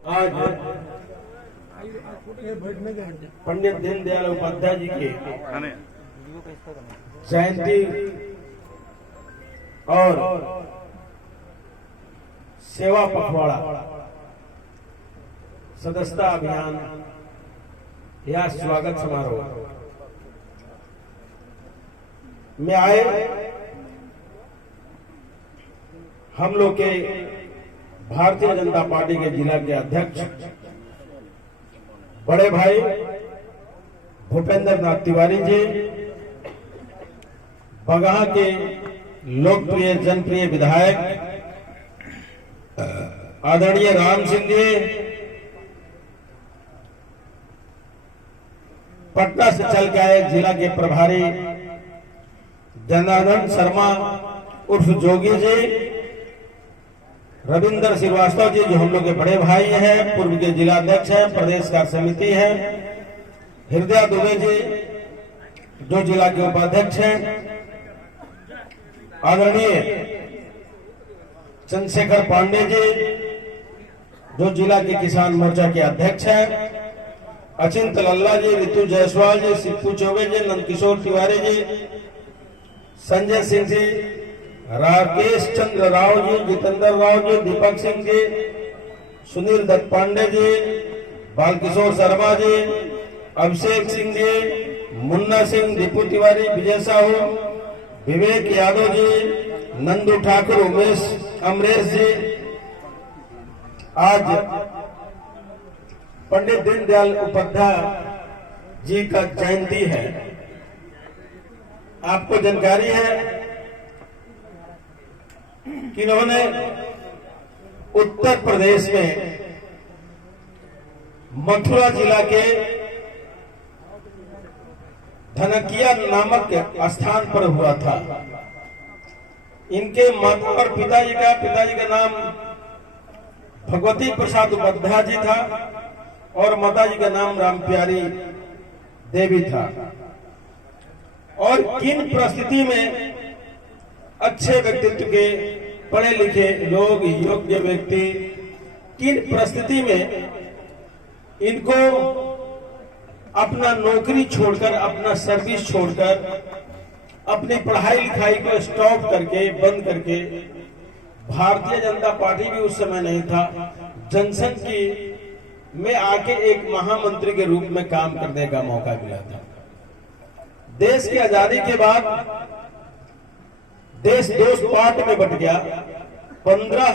आज पंडित दीनदयाल उपाध्याय जी की जयंती और सेवा पखवाड़ा सदस्यता अभियान या स्वागत समारोह में आए हम लोग के भारतीय जनता पार्टी के जिला के अध्यक्ष बड़े भाई भूपेंद्र नाथ तिवारी जी, बगहा के लोकप्रिय जनप्रिय विधायक आदरणीय राम सिंह जी, पटना से चल के आए जिला के प्रभारी जनार्दन शर्मा उर्फ जोगी जी, रविंद्र श्रीवास्तव जी जो हम लोग के बड़े भाई हैं, पूर्व के जिला अध्यक्ष हैं, प्रदेश कार्य समिति है, हृदय दुबे जी जो जिला के उपाध्यक्ष हैं, आदरणीय चंद्रशेखर पांडे जी जो जिला के किसान मोर्चा के अध्यक्ष हैं, अचिंत लल्ला जी, ऋतु जायसवाल जी, सिप्पू चौबे जी, नंदकिशोर तिवारी जी, संजय सिंह जी, राकेश चंद्र राव जी, जितेंद्र राव जी, दीपक सिंह जी, सुनील दत्त पांडे जी, बालकिशोर शर्मा जी, अभिषेक सिंह जी, मुन्ना सिंह, दीपू तिवारी, विजय साहू, विवेक यादव जी, नंदू ठाकुर, उमेश अमरेश जी। आज पंडित दीनदयाल उपाध्याय जी का जयंती है। आपको जानकारी है कि इन्होंने उत्तर प्रदेश में मथुरा जिला के धनकिया नामक स्थान पर हुआ था। इनके माता और पिताजी का नाम भगवती प्रसाद उपाध्याय जी था और माताजी का नाम रामप्यारी देवी था। और किन परिस्थिति में अच्छे व्यक्तित्व के पढ़े लिखे लोग, योग्य व्यक्ति, किन परिस्थिति में इनको अपना नौकरी छोड़कर, अपना सर्विस छोड़कर, अपनी पढ़ाई लिखाई को स्टॉप करके, बंद करके, भारतीय जनता पार्टी भी उस समय नहीं था, जनसंघ की में आके एक महामंत्री के रूप में काम करने का मौका मिला था। देश की आजादी के बाद देश दो पार्ट में बट गया। 15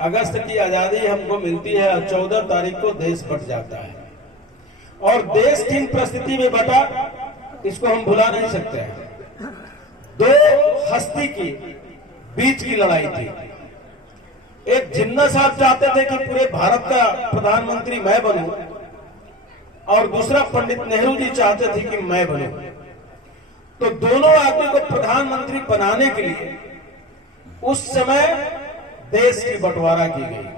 अगस्त की आजादी हमको मिलती है और 14 तारीख को देश बट जाता है। और देश किन परिस्थिति में बटा इसको हम भुला नहीं सकते हैं। दो हस्ती की बीच की लड़ाई थी। एक जिन्ना साहब चाहते थे कि पूरे भारत का प्रधानमंत्री मैं बनूं और दूसरा पंडित नेहरू जी चाहते थे कि मैं बनूं। तो दोनों आदमी को प्रधानमंत्री बनाने के लिए उस समय देश की बंटवारा की गई।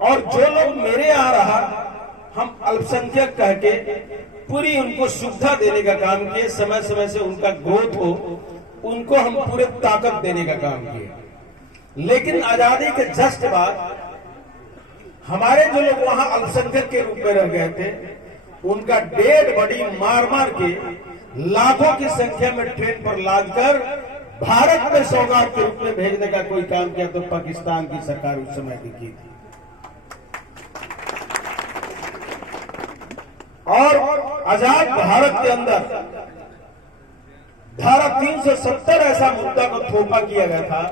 और जो लोग मेरे यहाँ रहा, हम अल्पसंख्यक कह के पूरी उनको सुविधा देने का काम किए, समय समय से उनका ग्रोथ हो, उनको हम पूरे ताकत देने का काम किए। लेकिन आजादी के जस्ट बाद हमारे जो लोग वहां अल्पसंख्यक के रूप में रह गए थे, उनका डेड बॉडी मार मार के लाखों की संख्या में ट्रेन पर लादकर भारत में सौगात के रूप में भेजने का कोई काम किया तो पाकिस्तान की सरकार उस समय की थी। और आजाद भारत के अंदर धारा 370 ऐसा मुद्दा को थोपा किया गया था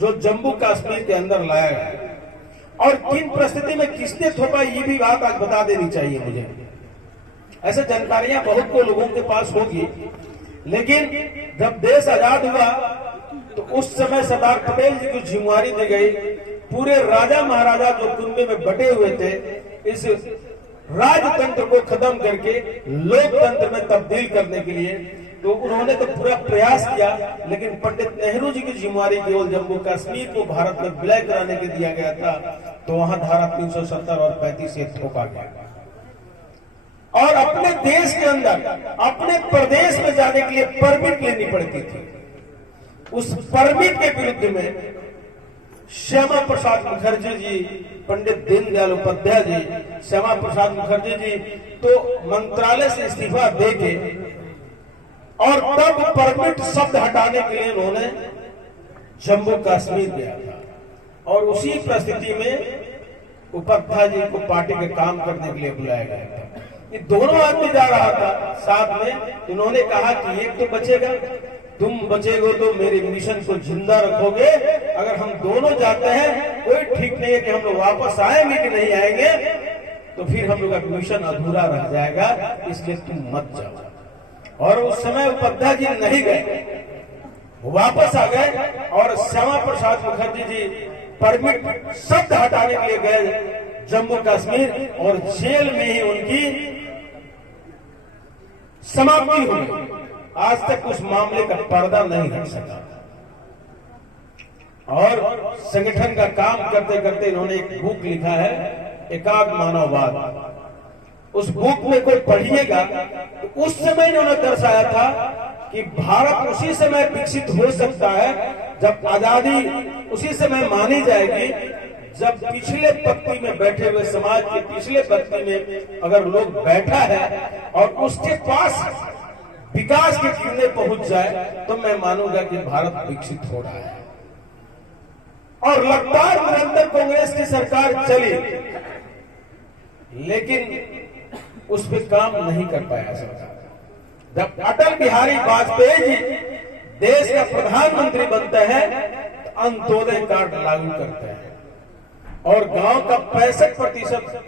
जो जम्मू कश्मीर के अंदर लाया गया। और किन परिस्थिति में किसने थोपा ये भी बात आज बता देनी चाहिए मुझे। ऐसे जानकारियां बहुत को लोगों के पास होगी, लेकिन जब देश आजाद हुआ तो उस समय सरदार पटेल जी को जिम्मेवारी दी गई पूरे राजा महाराजा जो कुंबे में बटे हुए थे, इस राजतंत्र को खत्म करके लोकतंत्र में तब्दील करने के लिए। तो उन्होंने तो पूरा प्रयास किया, लेकिन पंडित नेहरू जी की जिम्मेवारी केवल जम्मू कश्मीर को भारत में विलय कराने के दिया गया था। तो वहां धारा 370 और 35 से थोपा गया। और अपने देश के अंदर अपने प्रदेश में जाने के लिए परमिट लेनी पड़ती थी। उस परमिट के विरुद्ध में श्यामा प्रसाद मुखर्जी जी, पंडित दीनदयाल उपाध्याय जी, श्यामा प्रसाद मुखर्जी जी तो मंत्रालय से इस्तीफा देके और तब परमिट शब्द हटाने के लिए उन्होंने जम्मू कश्मीर गया था और उसी परिस्थिति में उपाध्याय जी को पार्टी के काम करने के लिए बुलाया गया था। ये दोनों आदमी जा रहा था साथ में। उन्होंने कहा कि एक तो बचेगा, तुम बचेगो तो मेरे मिशन को जिंदा रखोगे, अगर हम दोनों जाते हैं कोई ठीक नहीं है कि हम लोग वापस आएंगे कि नहीं आएंगे, तो फिर हम लोग का मिशन अधूरा रह जाएगा, इसलिए तुम मत जाओ। और उस समय उपाध्याय जी नहीं गए, वापस आ गए और श्यामा प्रसाद मुखर्जी जी परमिट शब्द हटाने के लिए गए जम्मू कश्मीर और जेल में ही उनकी समाप्ति हुई। आज तक उस मामले का पर्दा नहीं हट सका और संगठन का काम करते करते इन्होंने एक बुक लिखा है, एकात्म मानववाद। उस बुक में कोई पढ़िएगा तो उस समय इन्होंने दर्शाया था कि भारत उसी समय विकसित हो सकता है जब आजादी उसी समय मानी जाएगी जब पिछले पंक्ति में बैठे हुए समाज के पिछले पंक्ति में अगर लोग बैठा है और उसके पास विकास की किरणें पहुंच जाए तो मैं मानूंगा कि भारत विकसित हो रहा है। और लगातार निरंतर कांग्रेस की सरकार चली लेकिन उस पर काम नहीं कर पाया सरकार। जब अटल बिहारी वाजपेयी जी देश का प्रधानमंत्री बनते हैं तो अंत्योदय कार्ड लागू करते हैं और गांव का 65%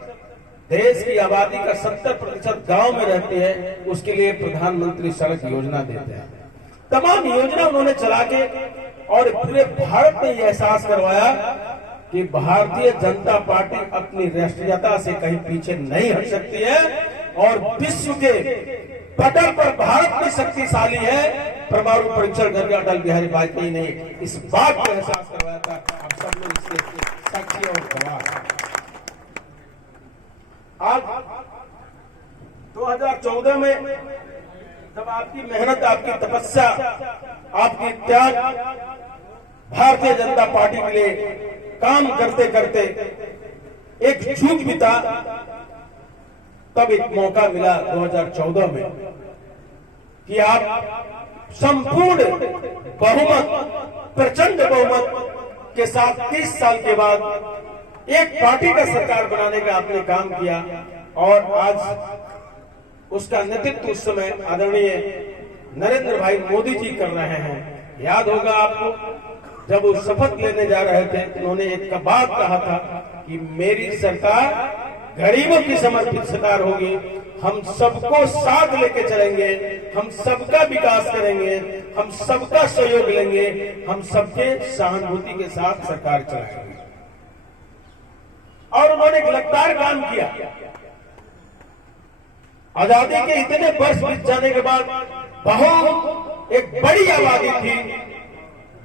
देश की आबादी का 70% गांव में रहती है, उसके लिए प्रधानमंत्री सड़क योजना देते हैं। तमाम योजना उन्होंने चला के और पूरे भारत ने यह एहसास करवाया कि भारतीय जनता पार्टी अपनी राष्ट्रीयता से कहीं पीछे नहीं हट सकती है और विश्व के पटल पर भारत भी शक्तिशाली है। परमाणु परीक्षण करके अटल बिहारी वाजपेयी ने इस बात को एहसास करवाया था। अब सब लोग इसके साक्षी और गवाह। आज 2014 में जब आपकी मेहनत, आपकी तपस्या, आपकी त्याग भारतीय जनता पार्टी के लिए काम करते करते एक झूठ भी था, तब एक मौका मिला 2014 में कि आप संपूर्ण बहुमत, प्रचंड बहुमत के साथ 30 साल के बाद एक पार्टी का सरकार बनाने का आपने काम किया और आज उसका नेतृत्व उस समय आदरणीय नरेंद्र भाई मोदी जी कर रहे हैं। याद होगा आपको, जब वो शपथ लेने जा रहे थे तो उन्होंने एक बात कहा था कि मेरी सरकार गरीबों की समर्पित सरकार होगी, हम सबको साथ लेके चलेंगे, हम सबका विकास करेंगे, हम सबका सहयोग लेंगे, हम सबके सहानुभूति के साथ सरकार चलाएंगे। और उन्होंने एक लगातार काम किया। आजादी के इतने वर्ष बीत जाने के बाद बहुत एक बड़ी आबादी थी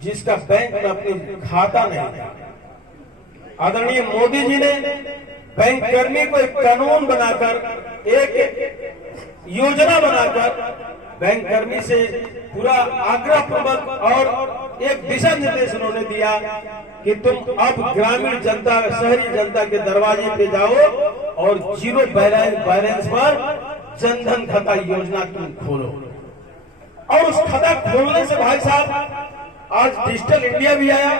जिसका बैंक में अपनी खाता नहीं था। आदरणीय मोदी जी ने बैंक कर्मी को एक कानून बनाकर, एक योजना बनाकर बैंक कर्मी से पूरा आग्रह पूर्वक और एक दिशा निर्देश उन्होंने दिया कि तुम अब ग्रामीण जनता, शहरी जनता के दरवाजे पे जाओ और जीरो बैलेंस पर जनधन खाता योजना तुम खोलो। और उस खाता खोलने से भाई साहब आज डिजिटल इंडिया भी आया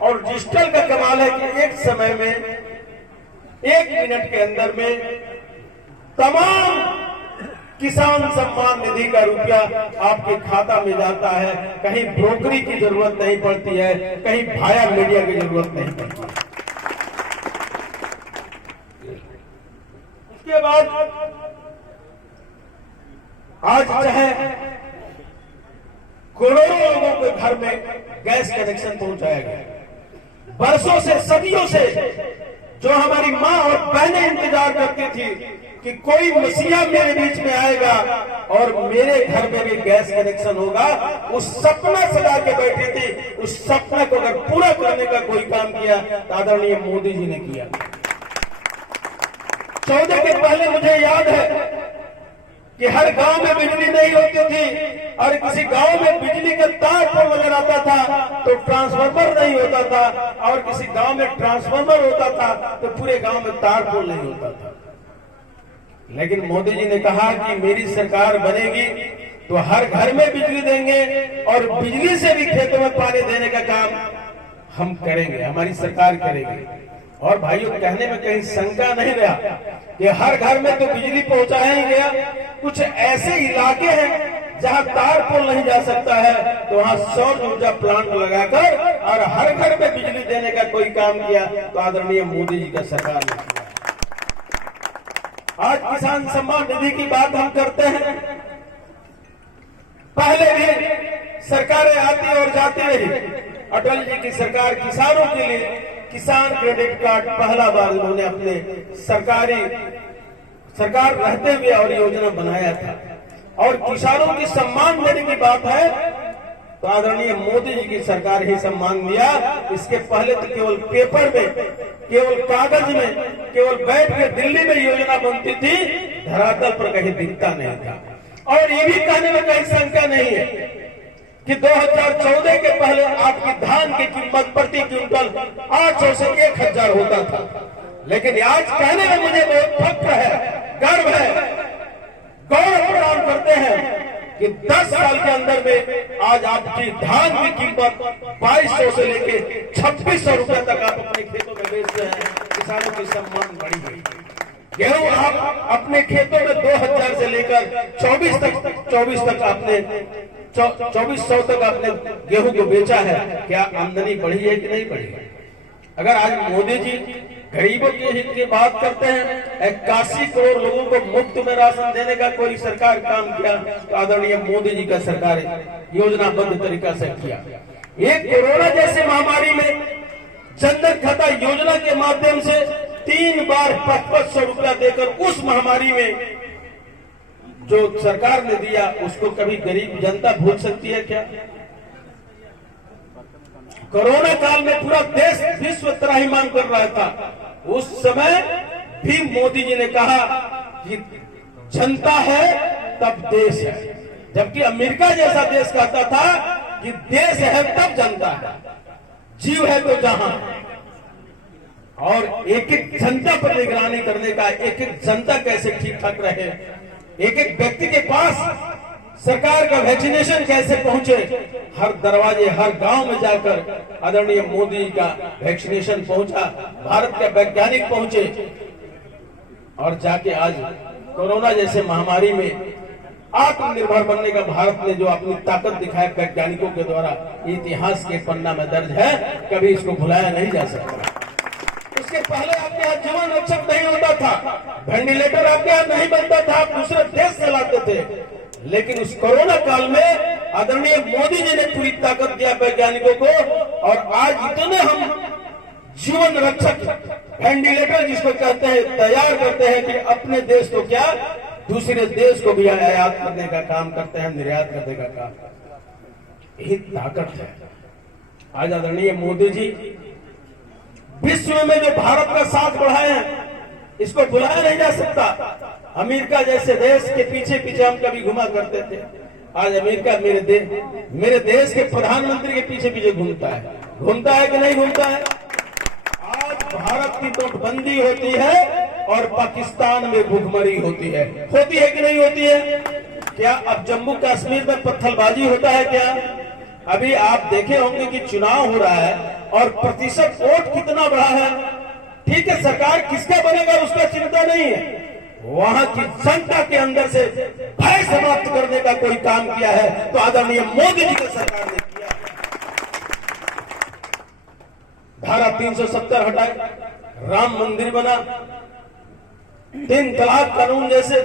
और डिजिटल का कमाल है कि एक समय में 1 मिनट के अंदर में तमाम किसान सम्मान निधि का रुपया आपके खाता में जाता है। कहीं ब्रोकरी की जरूरत नहीं पड़ती है, कहीं भाया मीडिया की जरूरत नहीं पड़ती। उसके बाद आज चाहे करोड़ों लोगों के घर में गैस कनेक्शन पहुंचाया गया। बरसों से, सदियों से जो हमारी माँ और बहनें इंतजार करती थी कि कोई मसीहा मेरे बीच में आएगा और मेरे घर में भी गैस कनेक्शन होगा, उस सपना सजा के बैठी थी। उस सपने को अगर पूरा करने का कोई काम किया तो आदरणीय मोदी जी ने किया। 14 के पहले मुझे याद है कि हर गांव में बिजली नहीं होती थी और किसी गांव में बिजली का तार पोल नजर आता था तो ट्रांसफार्मर नहीं होता था, और किसी गांव में ट्रांसफार्मर होता था तो पूरे गांव में तार पोल नहीं होता था। लेकिन मोदी जी ने कहा कि मेरी सरकार बनेगी तो हर घर में बिजली देंगे और बिजली से भी खेतों में पानी देने का काम हम करेंगे, हमारी सरकार करेगी। और भाइयों, कहने में कहीं शंका नहीं रहा कि हर घर में तो बिजली पहुंचाया ही गया। कुछ ऐसे इलाके हैं जहां तार पोल नहीं जा सकता है तो वहां सौर ऊर्जा प्लांट लगाकर और हर घर में बिजली देने का कोई काम किया तो आदरणीय मोदी जी का सरकार ने किया। आज किसान सम्मान निधि की बात हम करते हैं। पहले भी सरकारें आती और जाती रही। अटल जी की सरकार किसानों के लिए किसान क्रेडिट कार्ड पहला बार उन्होंने अपने सरकार रहते हुए और योजना बनाया था, और किसानों की सम्मान देने की बात है तो आदरणीय मोदी जी की सरकार ही सम्मान दिया। इसके पहले तो केवल पेपर में, केवल कागज में, केवल बैठ के दिल्ली में योजना बनती थी, धरातल पर कहीं दिखता नहीं था। और ये भी कहने में कहीं शंका नहीं है कि 2014 के पहले आपकी धान की कीमत प्रति क्विंटल 800 से 1000 होता था, लेकिन आज कहने में मुझे बहुत फख्र है, गर्व है, गौरव प्रदान करते हैं कि 10 साल के अंदर में आज आपकी धान की कीमत 2200 से लेके 2600 रुपए तक आप अपने खेतों में बेचते हैं। किसानों की सम्मान बढ़ी है। गेहूं आप अपने खेतों में 2000 से लेकर 2400 तक आपने 2400 तक आपने गेहूं को बेचा है। क्या आमदनी बढ़ी है कि नहीं बढ़ी है? अगर आज मोदी जी गरीबों के हित की बात करते हैं, 81 करोड़ लोगों को मुफ्त में राशन देने का कोई सरकार काम किया तो आदरणीय मोदी जी का सरकार योजनाबद्ध तरीका से किया। एक कोरोना जैसे महामारी में जनधन खाता योजना के माध्यम से 3 बार 5500 रुपया देकर उस महामारी में जो सरकार ने दिया उसको कभी गरीब जनता भूल सकती है क्या? कोरोना काल में पूरा देश विश्व त्राहिमाम कर रहा था, उस समय भी मोदी जी ने कहा कि जनता है तब देश है, जबकि अमेरिका जैसा देश कहता था कि देश है तब जनता है, जीव है तो जहां। और एक एक जनता पर निगरानी करने का, एक एक जनता कैसे ठीक ठाक रहे, एक एक व्यक्ति के पास सरकार का वैक्सीनेशन कैसे पहुंचे, हर दरवाजे हर गांव में जाकर आदरणीय मोदी का वैक्सीनेशन पहुंचा, भारत के वैज्ञानिक पहुंचे और जाके आज कोरोना जैसे महामारी में आत्मनिर्भर बनने का भारत ने जो अपनी ताकत दिखाई वैज्ञानिकों के द्वारा, इतिहास के पन्ना में दर्ज है, कभी इसको भुलाया नहीं जा सकता। उसके पहले आपके यहाँ जीवन रक्षक नहीं होता था, वेंटिलेटर आपके यहाँ नहीं बनता था, आप दूसरे देश से लाते थे, लेकिन उस कोरोना काल में आदरणीय मोदी जी ने पूरी ताकत दिया वैज्ञानिकों को, और आज इतने हम जीवन रक्षक वेंटिलेटर जिसको कहते हैं तैयार करते हैं कि अपने देश को क्या दूसरे देश को भी आयात करने का काम करते हैं, निर्यात करने का काम। यही ताकत है। आज आदरणीय मोदी जी विश्व में जो भारत का साथ बढ़ाए हैं इसको भुलाया नहीं जा सकता। अमेरिका जैसे देश के पीछे पीछे हम कभी घुमा करते थे, आज अमेरिका मेरे देश के प्रधानमंत्री के पीछे पीछे घूमता है कि नहीं घूमता है? आज भारत की नोटबंदी होती है और पाकिस्तान में भूखमरी होती है कि नहीं होती है? क्या अब जम्मू कश्मीर में पत्थरबाजी होता है क्या? अभी आप देखे होंगे कि चुनाव हो रहा है और प्रतिशत वोट कितना बढ़ा है। ठीक है, सरकार किसका बनेगा उसका चिंता नहीं है, वहां की जनता के अंदर से भय समाप्त करने का कोई काम किया है तो आदरणीय मोदी जी की सरकार ने किया। धारा 370 हटाए, राम मंदिर बना, 3 तलाक कानून जैसे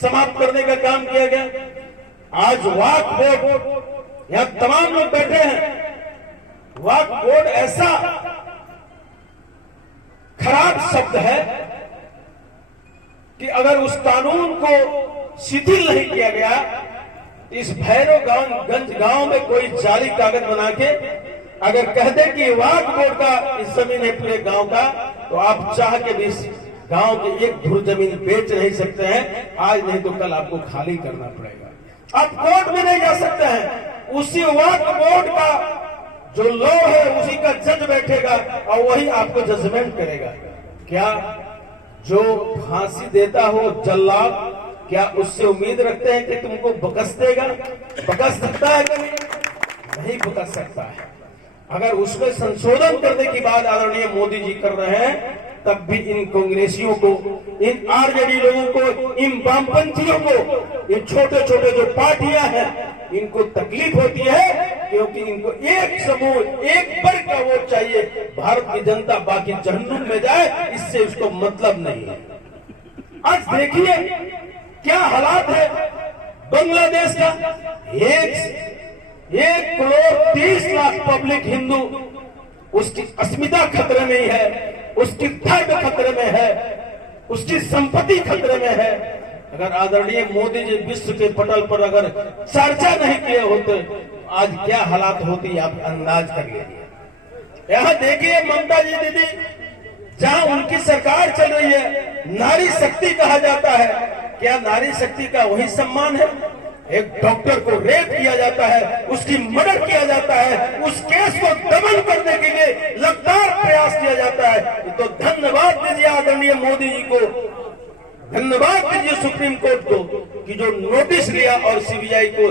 समाप्त करने का काम किया गया। आज वक्फ बोर्ड, यहां तमाम लोग बैठे हैं, वक्फ बोर्ड ऐसा खराब शब्द है कि अगर उस कानून को शिथिल नहीं किया गया, इस भैरवगंज गांव में कोई जाली कागज बना के अगर कह दे कि वक्फ बोर्ड का इस जमीन है पूरे गांव का, तो आप चाह के भी गांव की एक धुर जमीन बेच नहीं सकते हैं, आज नहीं तो कल आपको खाली करना पड़ेगा। आप कोर्ट में नहीं जा सकते हैं, उसी वक्त बोर्ड का जो लॉ है उसी का जज बैठेगा और वही आपको जजमेंट करेगा। क्या जो फांसी देता हो जल्लाद, क्या उससे उम्मीद रखते हैं कि तुमको बकस देगा? बकस सकता है कभी? नहीं बकस सकता है। अगर उसमें संशोधन करने की बात आदरणीय मोदी जी कर रहे हैं, तब भी इन कांग्रेसियों को, इन आरजेडी लोगों को, इन वामपंथियों को, इन छोटे छोटे जो पार्टियां हैं, इनको तकलीफ होती है, क्योंकि इनको एक समूह, एक वर्ग का वोट चाहिए। भारत की जनता बाकी जहन्नुम में जाए, इससे उसको मतलब नहीं है। आज देखिए क्या हालात है बांग्लादेश का। 1,30,00,000 पब्लिक हिंदू, उसकी अस्मिता खतरे में है, उसकी धर्म खतरे में है, उसकी संपत्ति खतरे में है। अगर आदरणीय मोदी जी विश्व के पटल पर अगर चर्चा नहीं किए होते, आज क्या हालात होती आप अंदाज कर लीजिए। यहाँ देखिए ममता जी दीदी, जहां उनकी सरकार चल रही है, नारी शक्ति कहा जाता है। क्या नारी शक्ति का वही सम्मान है? एक डॉक्टर को रेप किया जाता है, उसकी मर्डर किया जाता है, उस केस को दमन करने के लिए लगातार प्रयास किया जाता है। तो धन्यवाद दीजिए आदरणीय मोदी जी को, धन्यवाद दीजिए सुप्रीम कोर्ट को कि जो नोटिस लिया और सीबीआई को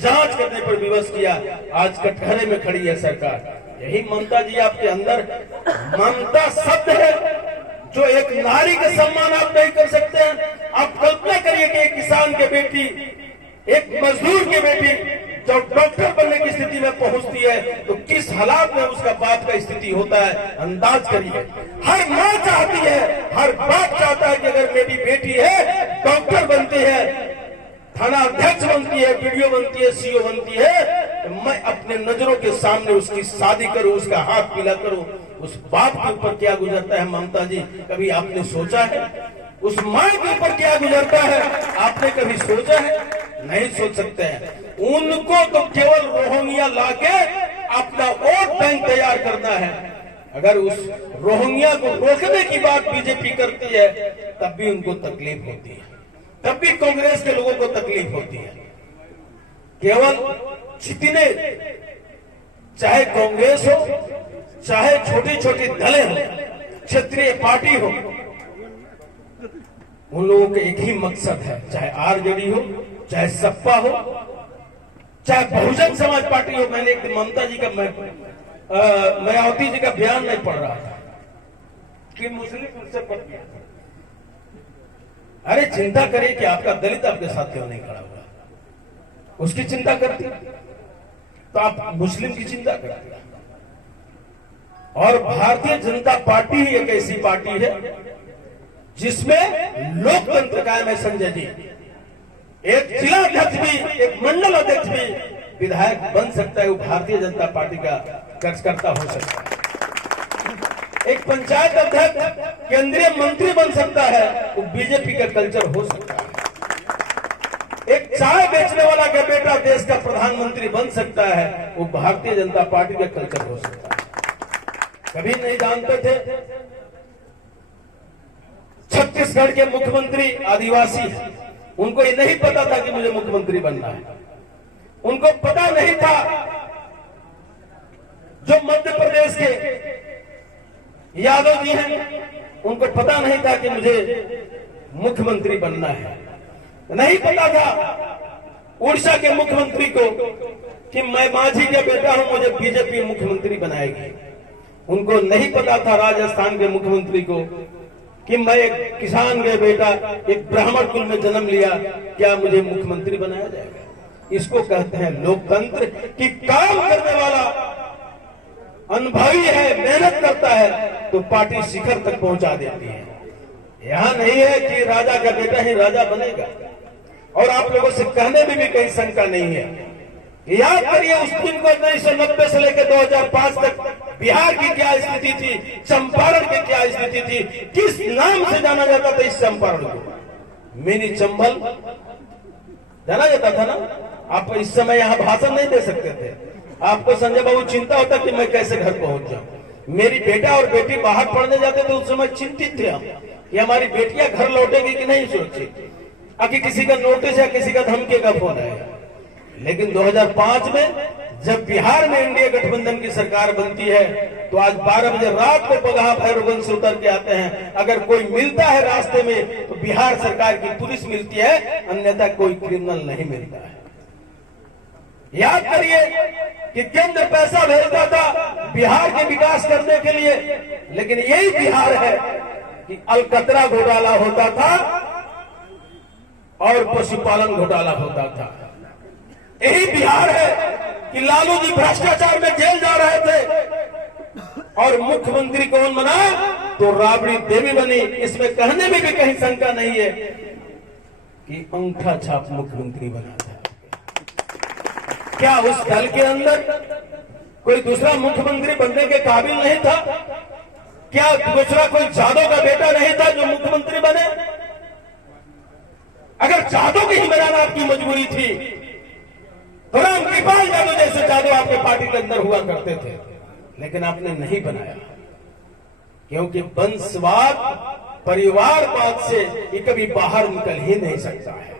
जांच करने पर विवश किया। आज कटघरे में खड़ी है सरकार। यही ममता जी आपके अंदर ममता शब्द है, जो एक नारी का सम्मान आप नहीं कर सकते हैं। आप कल्पना करिए कि एक किसान के बेटी, एक मजदूर की बेटी जब डॉक्टर बनने की स्थिति में पहुंचती है, तो किस हालात में उसका बाप का स्थिति होता है, अंदाज करिए। हर माँ चाहती है, हर बाप चाहता है कि अगर मेरी बेटी है, डॉक्टर बनती है, थाना अध्यक्ष बनती है, बीडीओ बनती है, सीओ बनती है, तो मैं अपने नजरों के सामने उसकी शादी करूं, उसका हाथ पीला करूं। उस बाप के ऊपर क्या गुजरता है ममता जी, कभी आपने सोचा है? उस माँ के ऊपर क्या गुजरता है, आपने कभी सोचा है? नहीं सोच सकते हैं। उनको तो केवल रोहिंग्या लाके अपना वोट बैंक तैयार करना है। अगर उस रोहिंग्या को रोकने की बात बीजेपी करती है, तब भी उनको तकलीफ होती है, तब भी कांग्रेस के लोगों को तकलीफ होती है। केवल जितने, चाहे कांग्रेस हो, चाहे छोटी छोटी दलें हो, क्षेत्रीय पार्टी हो, उन लोगों का एक ही मकसद है, चाहे आरजेडी हो, चाहे सपा हो, चाहे बहुजन समाज पार्टी हो। मैंने एक दिन ममता जी का, मायावती जी का बयान नहीं पढ़ रहा था कि मुस्लिम उनसे पट गया। अरे चिंता करिए कि आपका दलित आपके साथ क्यों नहीं खड़ा हुआ, उसकी चिंता करती तो आप मुस्लिम की चिंता करते। और भारतीय जनता पार्टी ही एक ऐसी पार्टी है जिसमें लोकतंत्र कायम है। संजय जी, एक जिला अध्यक्ष भी, एक मंडल अध्यक्ष भी विधायक बन सकता है, वो भारतीय जनता पार्टी का कार्यकर्ता हो सकता है। एक पंचायत अध्यक्ष केंद्रीय मंत्री बन सकता है, वो बीजेपी का कल्चर हो सकता है। एक चाय बेचने वाला का बेटा देश का प्रधानमंत्री बन सकता है, वो भारतीय जनता पार्टी का कल्चर हो सकता है। कभी नहीं जानते थे छत्तीसगढ़ के मुख्यमंत्री आदिवासी हैं, उनको ये नहीं पता था कि मुझे मुख्यमंत्री बनना है। उनको पता नहीं था जो मध्य प्रदेश के यादव जी हैं, उनको पता नहीं था कि मुझे मुख्यमंत्री बनना है। नहीं पता था उड़ीसा के मुख्यमंत्री को कि मैं माझी का बेटा हूं, मुझे बीजेपी मुख्यमंत्री बनाएगी। उनको नहीं पता था राजस्थान के मुख्यमंत्री को कि मैं एक किसान का बेटा, एक ब्राह्मण कुल में जन्म लिया, क्या मुझे मुख्यमंत्री बनाया जाएगा। इसको कहते हैं लोकतंत्र, कि काम करने वाला अनुभवी है, मेहनत करता है, तो पार्टी शिखर तक पहुंचा देती है। यहां नहीं है कि राजा का बेटा ही राजा बनेगा। और आप लोगों से कहने में भी कहीं शंका नहीं है। याद करिए उस दिन को 1990 से लेकर 2005 तक बिहार की क्या स्थिति थी, चंपारण की क्या स्थिति थी, किस नाम से जाना जाता था इस चंपारण को? मिनी चंबल जाना जाता था ना। आप इस समय यहाँ भाषण नहीं दे सकते थे। आपको संजय बाबू चिंता होता कि मैं कैसे घर पहुंच जाऊं। मेरी बेटा और बेटी बाहर पढ़ने जाते थे, उस समय चिंतित थे हम कि हमारी बेटियां घर लौटेंगी कि नहीं सुरक्षित, अभी किसी का नोटिस या किसी का धमकी का फोन है। लेकिन 2005 में जब बिहार में एनडीए गठबंधन की सरकार बनती है तो आज 12 बजे रात को पगहा भैरवगंज से उतर के आते हैं। अगर कोई मिलता है रास्ते में तो बिहार सरकार की पुलिस मिलती है, अन्यथा कोई क्रिमिनल नहीं मिलता है। याद करिए कि केंद्र पैसा भेजता था बिहार के विकास करने के लिए, लेकिन यही बिहार है कि अलकतरा घोटाला होता था और पशुपालन घोटाला होता था। यही बिहार है कि लालू जी भ्रष्टाचार में जेल जा रहे थे और मुख्यमंत्री कौन बना, तो राबड़ी देवी बनी। इसमें कहने में भी कहीं शंका नहीं है कि अंगूठा छाप मुख्यमंत्री बना था। क्या उस दल के अंदर कोई दूसरा मुख्यमंत्री बनने के काबिल नहीं था? क्या दूसरा कोई जादव का बेटा नहीं था जो मुख्यमंत्री बने? अगर जादव की ही बनाना आपकी मजबूरी थी तो राम कृपाल यादव जैसे जादव आपके पार्टी के अंदर हुआ करते थे, लेकिन आपने नहीं बनाया, क्योंकि वंशवाद परिवारवाद से ये कभी बाहर निकल ही नहीं सकता है।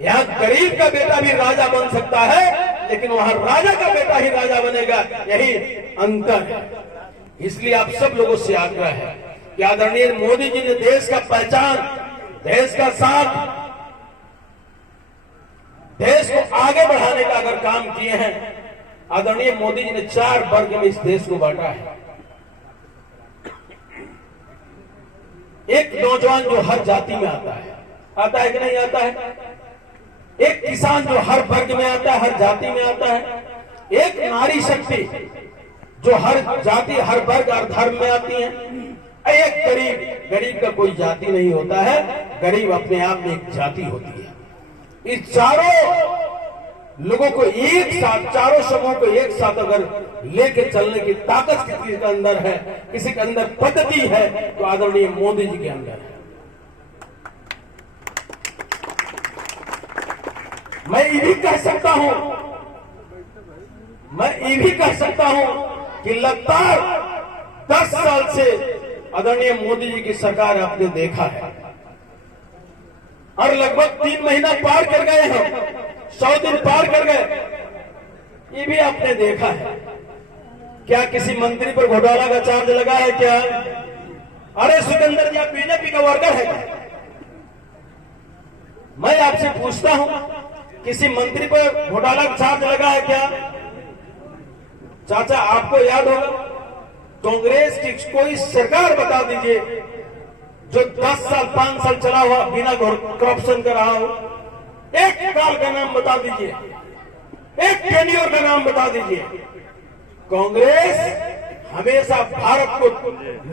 यहाँ गरीब का बेटा भी राजा बन सकता है, लेकिन वहां राजा का बेटा ही राजा बनेगा, यही अंतर है। इसलिए आप सब लोगों से आग्रह है कि आदरणीय मोदी जी ने देश का पहचान, देश का साथ, देश को आगे बढ़ाने का अगर काम किए हैं, आदरणीय मोदी जी ने 4 वर्ग में इस देश को बांटा है। एक नौजवान जो हर जाति में आता है कि नहीं आता है? एक किसान जो हर वर्ग में आता है, हर जाति में आता है। एक नारी शक्ति जो हर जाति, हर वर्ग और धर्म में आती है। एक गरीब का कोई जाति नहीं होता है, गरीब अपने आप में एक जाति होती है। इस चारों लोगों को एक साथ, चारों समूह को एक साथ अगर लेके चलने की ताकत किसी के अंदर है, किसी के अंदर पद्धति है, तो आदरणीय मोदी जी के अंदर है। मैं ये भी कह सकता हूं कि लगातार 10 साल से आदरणीय मोदी जी की सरकार आपने देखा है और लगभग 3 महीना पार कर गए हम, 100 दिन पार कर गए। ये भी आपने देखा है, क्या किसी मंत्री पर घोटाला का चार्ज लगा है क्या? अरे सिकंदर जी, आप बीजेपी का वर्कर है क्या? मैं आपसे पूछता हूं, किसी मंत्री पर घोटाला का चार्ज लगा है क्या? चाचा, आपको याद होगा, कांग्रेस की कोई सरकार बता दीजिए जो 10 साल 5 साल चला हुआ बिना करप्शन का रहा हो। एक काल का नाम बता दीजिए, एक टेन्योर का नाम बता दीजिए। कांग्रेस हमेशा भारत को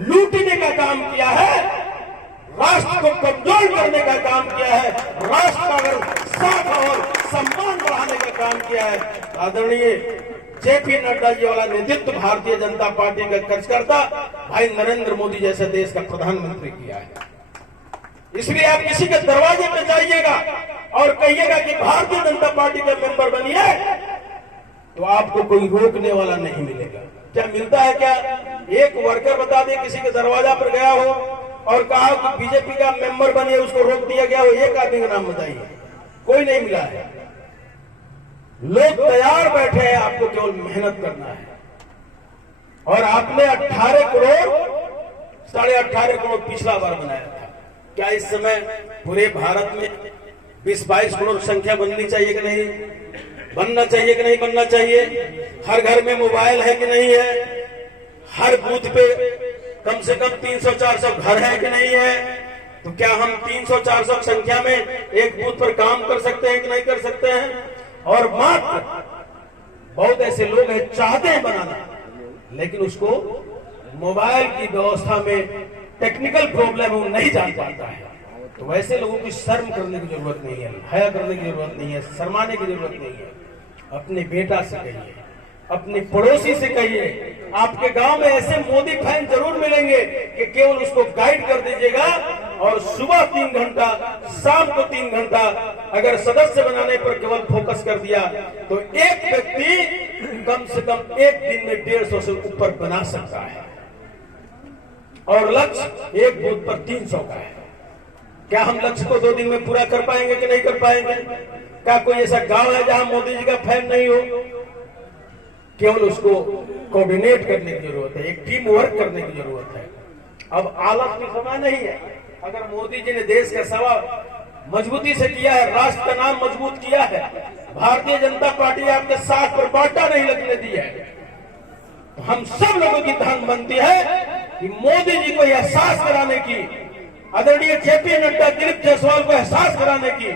लूटने का काम किया है, राष्ट्र को कमजोर करने का काम किया है, राष्ट्र का अगर साथ और सम्मान बढ़ाने का काम किया है। आदरणीय जेपी नड्डा जी वाला नेतृत्व भारतीय जनता पार्टी का कार्यकर्ता भाई नरेंद्र मोदी जैसे देश का प्रधानमंत्री किया है। इसलिए आप किसी के दरवाजे पे जाइएगा और कहिएगा कि भारतीय जनता पार्टी का मेंबर बनिए, तो आपको कोई रोकने वाला नहीं मिलेगा। क्या मिलता है? क्या एक वर्कर बता दे किसी के दरवाजा पर गया हो और कहा कि बीजेपी का मेंबर बनिए, उसको रोक दिया गया हो? एक आदमी का नाम बताइए, कोई नहीं मिला है। लोग तैयार बैठे हैं, आपको केवल मेहनत करना है। और आपने 18 करोड़ 18.5 करोड़ पिछला बार बनाया था। क्या इस समय पूरे भारत में 20-22 करोड़ संख्या बननी चाहिए कि नहीं? बनना चाहिए कि नहीं बनना चाहिए? हर घर में मोबाइल है कि नहीं है? हर बूथ पे कम से कम 300-400 घर है कि नहीं है? तो क्या हम 300-400 संख्या में एक बूथ पर काम कर सकते हैं कि नहीं कर सकते हैं? और मात्र बहुत ऐसे लोग हैं चाहते हैं बनाना, लेकिन उसको मोबाइल की व्यवस्था में टेक्निकल प्रॉब्लम वो नहीं जान पाता है। तो वैसे लोगों की शर्म करने की जरूरत नहीं है, हया करने की जरूरत नहीं है, शर्माने की जरूरत नहीं है। अपने बेटा से कहिए, अपने पड़ोसी से कहिए। आपके गांव में ऐसे मोदी फैन जरूर मिलेंगे कि केवल उसको गाइड कर दीजिएगा और सुबह 3 घंटा, शाम को 3 घंटा अगर सदस्य बनाने पर केवल फोकस कर दिया तो एक व्यक्ति कम से कम एक दिन में 150 से ऊपर बना सकता है। और लक्ष्य एक बूथ पर 300 का है। क्या हम लक्ष्य को 2 दिन में पूरा कर पाएंगे कि नहीं कर पाएंगे? क्या कोई ऐसा गांव है जहां मोदी जी का फैन नहीं हो? केवल उसको कोऑर्डिनेट करने की जरूरत है, एक टीम वर्क करने की जरूरत है। अब आलस की समय नहीं है। अगर मोदी जी ने देश का सेवा मजबूती से किया है, राष्ट्र का नाम मजबूत किया है, भारतीय जनता पार्टी आपके साथ पर बाटा नहीं लगने दी है, तो हम सब लोगों की ध्यान बनती है कि मोदी जी को एहसास कराने की, आदरणीय जेपी नड्डा, दिलीप जायसवाल को एहसास कराने की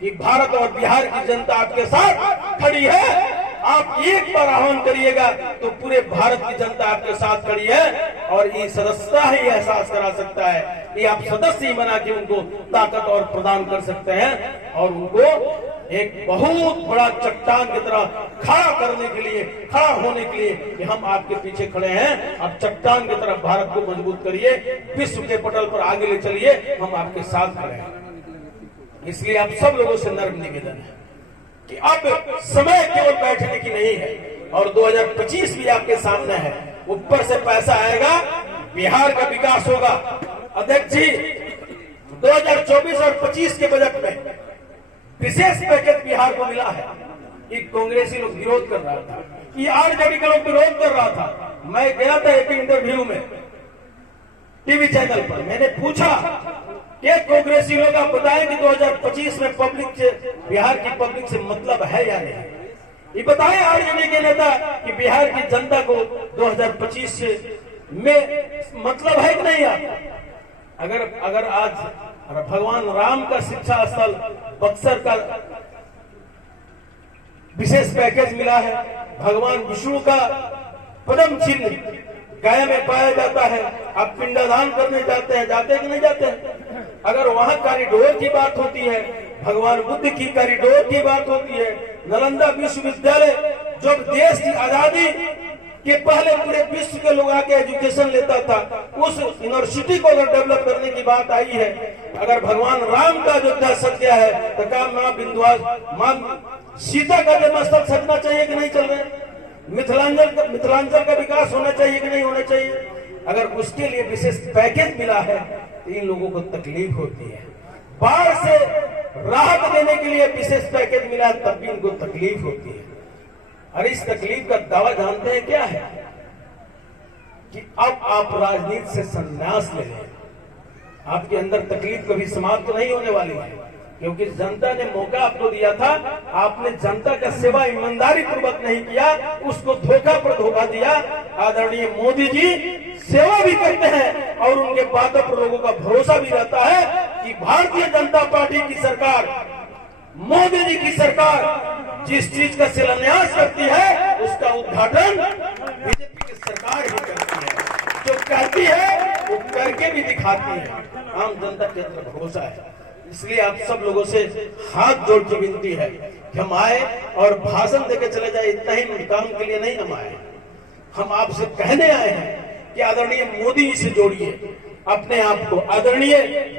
कि भारत और बिहार की जनता आपके साथ खड़ी है। आप एक बार आह्वान करिएगा तो पूरे भारत की जनता आपके साथ खड़ी है, और ये सदस्यता ही एहसास करा सकता है। ये आप सदस्य ही बना के उनको ताकत और प्रदान कर सकते हैं, और उनको एक बहुत बड़ा चट्टान की तरह खड़ा करने के लिए, खड़ा होने के लिए कि हम आपके पीछे खड़े हैं। अब चट्टान की तरफ भारत को मजबूत करिए, विश्व के पटल पर आगे ले चलिए, हम आपके साथ खड़े हैं। इसलिए आप सब लोगों से नर्म निवेदन है कि अब समय केवल बैठने की नहीं है, और 2025 भी आपके सामने है। ऊपर से पैसा आएगा, बिहार का विकास होगा। अध्यक्ष जी, 2024 और 25 के बजट में विशेष पैकेज बिहार को मिला है। ये कांग्रेसी लोग विरोध कर रहा था, ये आरजेडी का लोग विरोध कर रहा था। मैं गया था एक इंटरव्यू में टीवी चैनल पर, मैंने पूछा कि कांग्रेसी लोग आप बताएं कि 2025 में पब्लिक से, बिहार की पब्लिक से मतलब है या नहीं? ये बताएं आरजेडी के नेता कि बिहार की जनता को 2025 में मतलब है कि नहीं? आप अगर आज भगवान राम का शिक्षा स्थल बक्सर का विशेष पैकेज मिला है, भगवान विष्णु का पद्म चिन्ह गया में पाया जाता है, आप पिंडदान करने जाते हैं, जाते कि नहीं जाते हैं? अगर वहां कॉरिडोर की बात होती है, भगवान बुद्ध की कॉरिडोर की बात होती है, नालंदा विश्वविद्यालय जो देश की आजादी के पहले पूरे विश्व के लोग आके एजुकेशन लेता था, उस यूनिवर्सिटी को अगर डेवलप करने की बात आई है, अगर भगवान राम का अयोध्या सत्य है, तो क्या मां सीता का जन्मस्थल सजना चाहिए कि नहीं चल रहे? मिथिलांचल का विकास होना चाहिए कि नहीं होना चाहिए? अगर उसके लिए विशेष पैकेज मिला है तो इन लोगों को तकलीफ होती है। बाढ़ से राहत देने के लिए विशेष पैकेज मिला है, तब भी इनको तकलीफ होती है। और इस तकलीफ का दावा जानते हैं क्या है? कि अब आप राजनीति से संन्यास ले लें, आपके अंदर तकलीफ कभी समाप्त नहीं होने वाली है, क्योंकि जनता ने मौका आपको दिया था, आपने जनता का सेवा ईमानदारी पूर्वक नहीं किया, उसको धोखा पर धोखा दिया। आदरणीय मोदी जी सेवा भी करते हैं और उनके बातों पर लोगों का भरोसा भी रहता है कि भारतीय जनता पार्टी की सरकार, मोदी जी की सरकार जिस चीज का शिलान्यास करती है उसका उद्घाटन बीजेपी की सरकार ही करती है। जो कहती है वो करके भी दिखाती है। आम जनता के अंदर भरोसा है। इसलिए आप सब लोगों से हाथ जोड़ के विनती है कि हम आए और भाषण देकर चले जाए, इतना ही काम के लिए नहीं हम आए। हम आपसे कहने आए हैं कि आदरणीय मोदी जी से जोड़िए अपने आप को, आदरणीय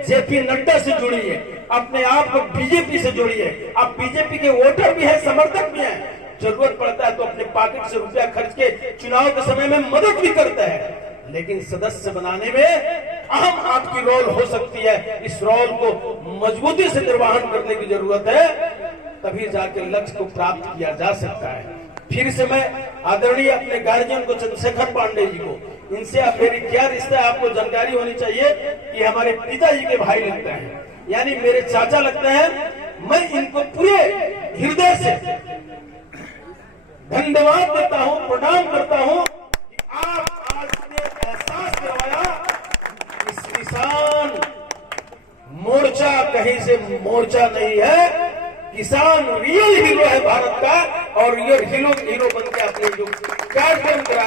जेपी नड्डा से जोड़िए अपने आप को, बीजेपी से जोड़िए। आप बीजेपी के वोटर भी हैं, समर्थक भी हैं, जरूरत पड़ता है तो अपने पॉकेट से रुपया खर्च के चुनाव के समय में मदद भी करते हैं, लेकिन सदस्य बनाने में अहम आपकी रोल हो सकती है। इस रोल को मजबूती से निर्वहन करने की जरूरत है, तभी जाके लक्ष्य को प्राप्त किया जा सकता है। फिर से मैं आदरणीय अपने गार्जियन को, चंद्रशेखर पांडे जी को, इनसे आप मेरी क्या रिश्ता है आपको जानकारी होनी चाहिए कि हमारे पिताजी के भाई लगते हैं, यानी मेरे चाचा लगते हैं। मैं इनको पूरे हृदय से धन्यवाद देता हूं, प्रणाम करता हूं कि आप आज ने एहसास करवाया इस किसान मोर्चा कहीं से मोर्चा नहीं है, किसान रियल हीरो है भारत का, और रियल हीरो बन के अपने जो कार्यक्रम कराया